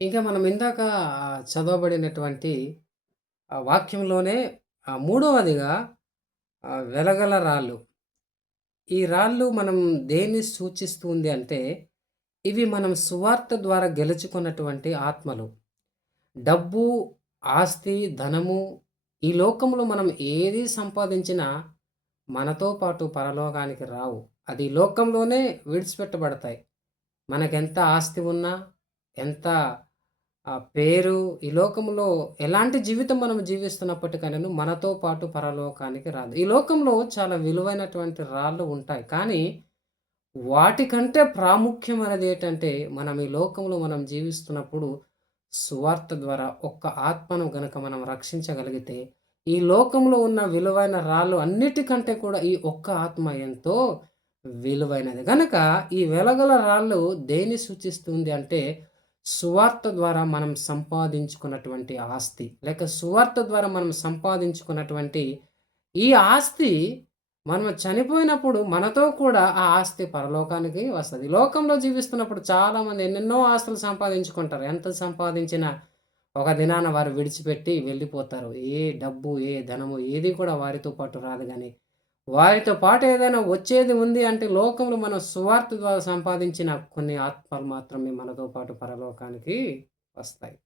ఇంకా మనం ఇందాక చదవబడినటువంటి వాక్యంలోనే మూడవదిగా వెలగల రాళ్ళు. ఈ రాళ్ళు మనం దేన్ని సూచిస్తుంది అంటే, ఇవి మనం సువార్త ద్వారా గెలుచుకున్నటువంటి ఆత్మలు. డబ్బు, ఆస్తి, ధనము ఈ లోకంలో మనం ఏది సంపాదించినా మనతో పాటు పరలోకానికి రావు. అది ఈ లోకంలోనే విడిచిపెట్టబడతాయి. మనకెంత ఆస్తి ఉన్నా, ఎంత పేరు ఈ లోకంలో ఎలాంటి జీవితం మనం జీవిస్తున్నప్పటికైనా మనతో పాటు పరలోకానికి రాదు. ఈ లోకంలో చాలా విలువైనటువంటి రాళ్ళు ఉంటాయి. కానీ వాటికంటే ప్రాముఖ్యమైనది ఏంటంటే మనం ఈ లోకంలో మనం జీవిస్తున్నప్పుడు సువార్త ద్వారా ఒక్క ఆత్మను గనక మనం రక్షించగలిగితే, ఈ లోకంలో ఉన్న విలువైన రాళ్ళు అన్నిటికంటే కూడా ఈ ఒక్క ఆత్మ ఎంతో విలువైనది. గనక ఈ వెలగల రాళ్ళు దేన్ని సూచిస్తుంది అంటే, సువార్త ద్వారా మనం సంపాదించుకున్నటువంటి ఆస్తి. లేక సువార్త ద్వారా మనం సంపాదించుకున్నటువంటి ఈ ఆస్తి మనం చనిపోయినప్పుడు మనతో కూడా ఆ ఆస్తి పరలోకానికి వస్తుంది లోకంలో జీవిస్తున్నప్పుడు చాలామంది ఎన్నెన్నో ఆస్తులు సంపాదించుకుంటారు. ఎంత సంపాదించినా ఒక దినాన వారు విడిచిపెట్టి వెళ్ళిపోతారు. ఏ డబ్బు, ఏ ధనము ఏది కూడా వారితో పాటు రాదు కానీ వారితో పాటు ఏదైనా వచ్చేది ఉంది అంటే లోకంలో మనం సువార్త ద్వారా సంపాదించిన కొన్ని ఆత్మలు మాత్రమే మనతో పాటు పరలోకానికి వస్తాయి.